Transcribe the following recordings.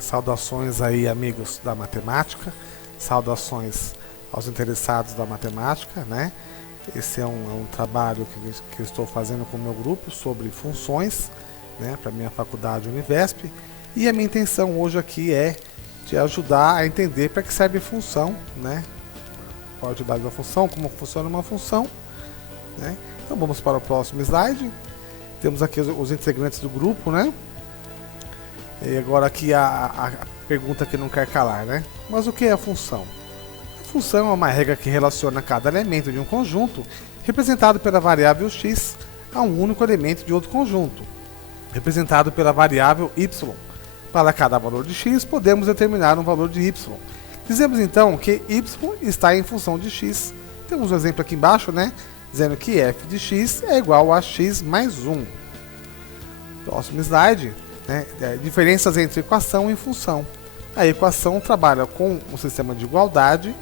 Saudações aí, amigos da matemática, saudações aos interessados da matemática, né? Esse é um trabalho que eu estou fazendo com o meu grupo sobre funções, né, para a minha faculdade Univesp, e a minha intenção hoje aqui é te ajudar a entender para que serve função, né? Qual a utilidade da função, como funciona uma função, né? Então vamos para o próximo slide. Temos aqui os integrantes do grupo, né? E agora aqui a pergunta que não quer calar, né? Mas o que é a função? A função é uma regra que relaciona cada elemento de um conjunto, representado pela variável x, a um único elemento de outro conjunto, representado pela variável y. Para cada valor de x, podemos determinar um valor de y. Dizemos então que y está em função de x. Temos um exemplo aqui embaixo, né? Dizendo que f de x é igual a x mais 1. Próximo slide. Né? Diferenças entre equação e função. A equação trabalha com um sistema de igualdade,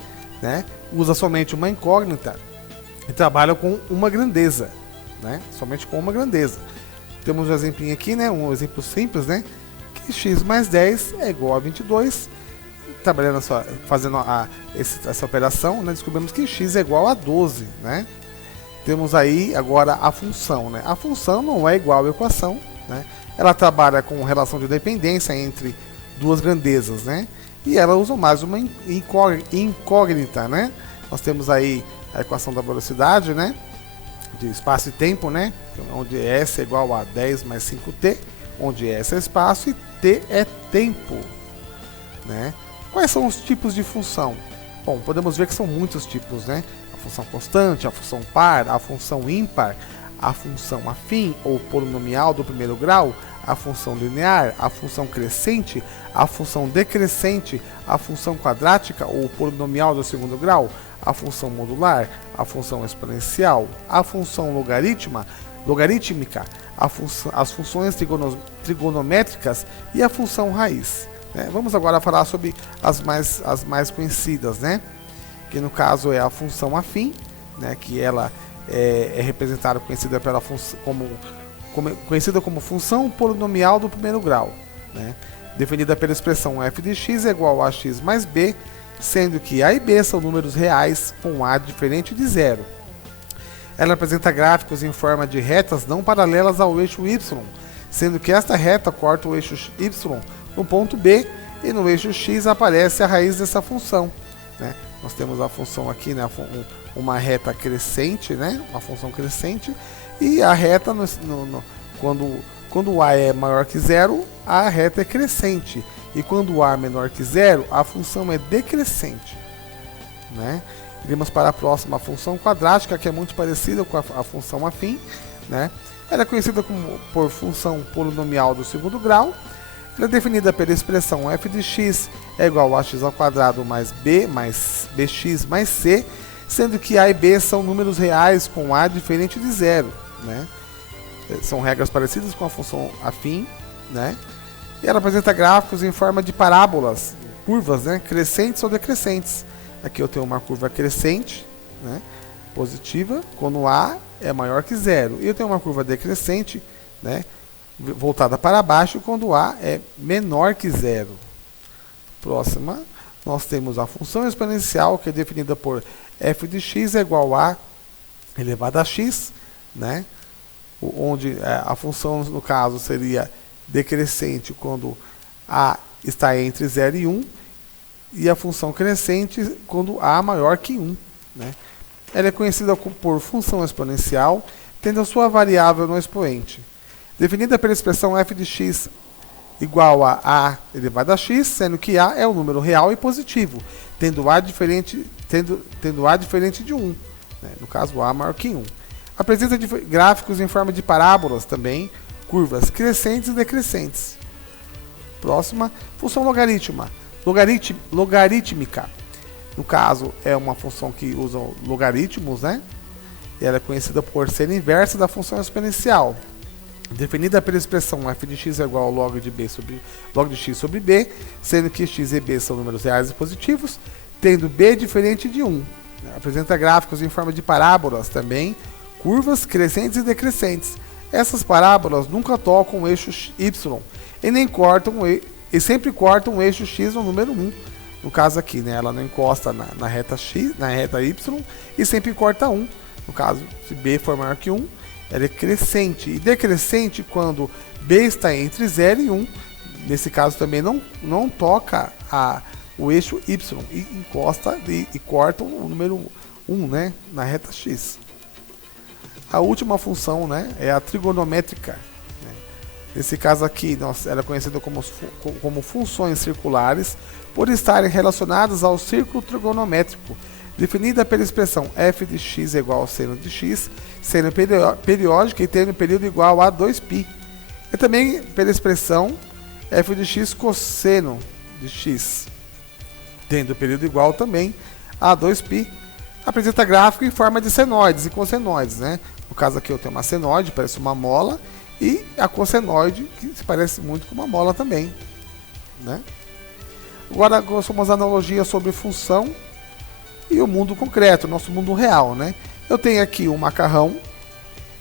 né? Usa somente uma incógnita e trabalha com uma grandeza, né? Somente com uma grandeza. Temos um exemplinho aqui, né? Um exemplo simples, né? Que x mais 10 é igual a 22. Trabalhando fazendo essa operação, né? Descobrimos que x é igual a 12, né? Temos aí agora a função, né? A função não é igual à equação, né? Ela trabalha com relação de dependência entre duas grandezas, né? E ela usa mais uma incógnita, né? Nós temos aí a equação da velocidade, né? De espaço e tempo, né? Onde S é igual a 10 mais 5t, onde S é espaço e t é tempo, né? Quais são os tipos de função? Bom, podemos ver que são muitos tipos, né? A função constante, a função par, a função ímpar, a função afim ou polinomial do primeiro grau, a função linear, a função crescente, a função decrescente, a função quadrática ou polinomial do segundo grau, a função modular, a função exponencial, a função logarítmica, as funções trigonométricas e a função raiz. Né? Vamos agora falar sobre as mais conhecidas, né? Que no caso é a função afim, né? Que ela é representada, conhecida como função polinomial do primeiro grau, né? Definida pela expressão f de x é igual a x mais b, sendo que a e b são números reais com a diferente de zero. Ela apresenta gráficos em forma de retas não paralelas ao eixo y, sendo que esta reta corta o eixo y no ponto B e no eixo x aparece a raiz dessa função, né? Nós temos a função aqui, né? Uma reta crescente, né? Uma função crescente, e a reta, quando o a é maior que zero, a reta é crescente, e quando o a é menor que zero, a função é decrescente, né? Iremos para a próxima, a função quadrática, que é muito parecida com a função afim, né? Ela é conhecida por função polinomial do segundo grau. Ela é definida pela expressão f de x é igual a x ao quadrado mais bx mais c, sendo que a e b são números reais com a diferente de zero, né? São regras parecidas com a função afim, né? E ela apresenta gráficos em forma de parábolas, curvas, né? Crescentes ou decrescentes. Aqui eu tenho uma curva crescente, né? Positiva, quando a é maior que zero. E eu tenho uma curva decrescente, né? Voltada para baixo, quando a é menor que zero. Próxima, nós temos a função exponencial, que é definida por f de x é igual a elevado a x, né? Onde a função, no caso, seria decrescente quando a está entre 0 e 1, e a função crescente quando a é maior que 1, né? Ela é conhecida por função exponencial, tendo a sua variável no expoente. Definida pela expressão f de x igual a elevado a x, sendo que a é um número real e positivo, tendo a diferente de 1, né? No caso, a maior que 1. Apresenta gráficos em forma de parábolas também, curvas crescentes e decrescentes. Próxima, função logarítmica. No caso, é uma função que usa logaritmos, né? E ela é conhecida por ser inversa da função exponencial. Definida pela expressão f de x é igual ao log de x sobre b, sendo que x e b são números reais e positivos, tendo b diferente de 1. Apresenta gráficos em forma de parábolas também, curvas crescentes e decrescentes. Essas parábolas nunca tocam o eixo y e nem cortam e sempre corta um eixo x no número 1. No caso aqui, né, ela não encosta na reta x, na reta y, e sempre corta 1. No caso, se b for maior que 1, ela é crescente. E decrescente quando b está entre 0 e 1. Nesse caso também não toca o eixo y e encosta e corta o número 1, né, na reta x. A última função, né, é a trigonométrica. Né? Nesse caso aqui, ela é conhecida como funções circulares por estarem relacionadas ao círculo trigonométrico, definida pela expressão f de x igual ao seno de x, sendo periódica e tendo período igual a 2π. E também pela expressão f de x cosseno de x, tendo período igual também a 2π. Apresenta gráfico em forma de senoides e cossenoides, né? No caso aqui eu tenho uma senoide, parece uma mola, e a cossenoide, que se parece muito com uma mola também, né? Agora nós vamos analogia sobre função e o mundo concreto, o nosso mundo real, né? Eu tenho aqui um macarrão,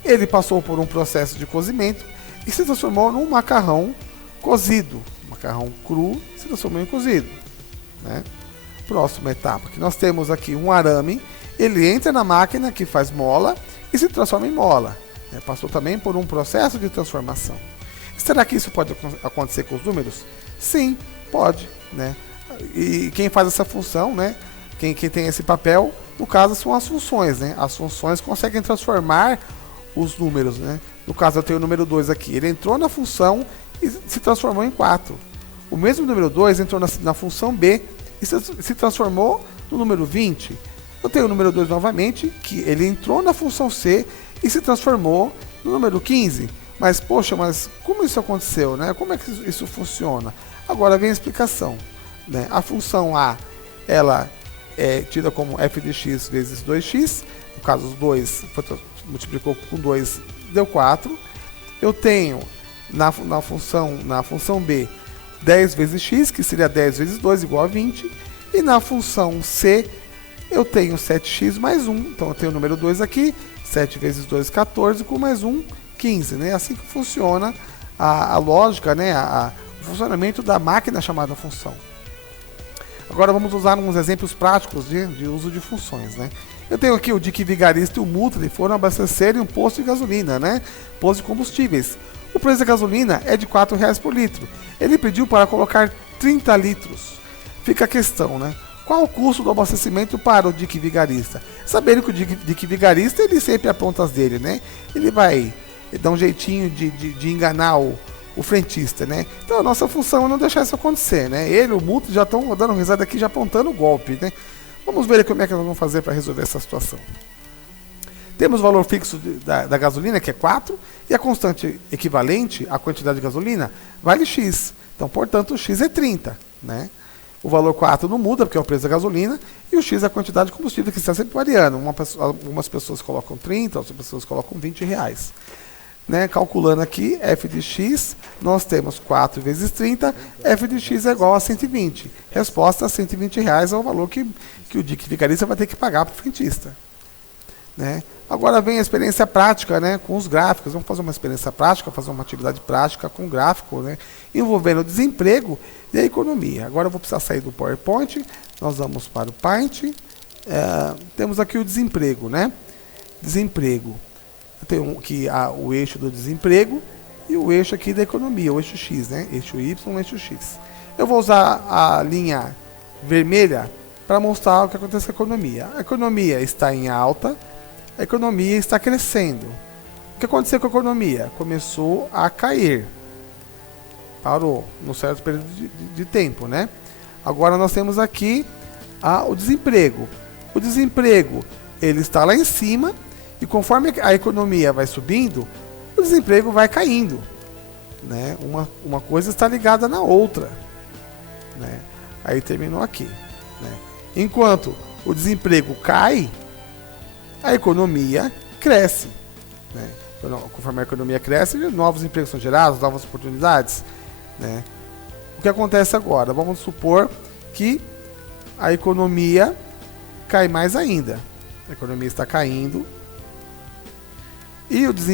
ele passou por um processo de cozimento e se transformou num macarrão cozido. Macarrão cru se transformou em cozido, né? Próxima etapa, que nós temos aqui um arame, ele entra na máquina que faz mola e se transforma em mola. Né? Passou também por um processo de transformação. Será que isso pode acontecer com os números? Sim, pode. Né? E quem faz essa função, né? Quem tem esse papel, no caso, são as funções. Né? As funções conseguem transformar os números. Né? No caso, eu tenho o número 2 aqui. Ele entrou na função e se transformou em 4. O mesmo número 2 entrou na função B e se transformou no número 20. Eu tenho o número 2 novamente, que ele entrou na função C e se transformou no número 15. Mas, poxa, mas como isso aconteceu? Né? Como é que isso funciona? Agora vem a explicação. Né? A função A, ela é tida como f de x vezes 2x. No caso, os 2 multiplicou com 2, deu 4. Eu tenho na função B 10 vezes x, que seria 10 vezes 2, igual a 20. E na função C, eu tenho 7x mais 1. Então, eu tenho o número 2 aqui. 7 vezes 2, 14, com mais 1, 15. Né? Assim que funciona a lógica, né? O funcionamento da máquina chamada função. Agora, vamos usar uns exemplos práticos de uso de funções. Né? Eu tenho aqui o Dick Vigarista e o Muttley foram abastecerem um posto de gasolina, né? Posto de combustíveis. O preço da gasolina é de R$ 4,00 por litro. Ele pediu para colocar 30 litros. Fica a questão, né? Qual o custo do abastecimento para o Dick Vigarista? Sabendo que o Dick Vigarista, ele sempre aponta as dele, né? Ele vai dar um jeitinho de enganar o frentista, né? Então a nossa função é não deixar isso acontecer, né? Ele e o Muttley já estão dando risada aqui, já apontando o golpe, né? Vamos ver como é que nós vamos fazer para resolver essa situação. Temos o valor fixo da gasolina, que é 4, e a constante equivalente à quantidade de gasolina vale x. Então, portanto, o x é 30, né? O valor 4 não muda, porque é o preço da gasolina, e o x é a quantidade de combustível, que está sempre variando. Algumas pessoas colocam 30, outras pessoas colocam R$20. Né? Calculando aqui, f de x, nós temos 4 vezes 30, f de x é igual a 120. Resposta, R$120 é o valor que o Dick Vigarista vai ter que pagar para o frentista. Né? Agora vem a experiência prática, né, com os gráficos. Vamos fazer uma experiência prática, fazer uma atividade prática com gráfico, né, envolvendo o desemprego e a economia. Agora eu vou precisar sair do PowerPoint, nós vamos para o Paint. Temos aqui o desemprego, né? Desemprego. Tem aqui o eixo do desemprego e o eixo aqui da economia, o eixo X, né? Eixo Y, eixo X. Eu vou usar a linha vermelha para mostrar o que acontece com a economia. A economia está em alta, a economia está crescendo. O que aconteceu com a economia? Começou a cair. Parou, num certo período de tempo, né? Agora nós temos aqui o desemprego. O desemprego, ele está lá em cima, e conforme a economia vai subindo, o desemprego vai caindo. Né? Uma coisa está ligada na outra. Né? Aí terminou aqui. Né? Enquanto o desemprego cai, a economia cresce. Né? Conforme a economia cresce, novos empregos são gerados, novas oportunidades. Né? O que acontece agora? Vamos supor que a economia cai mais ainda. A economia está caindo e o desemprego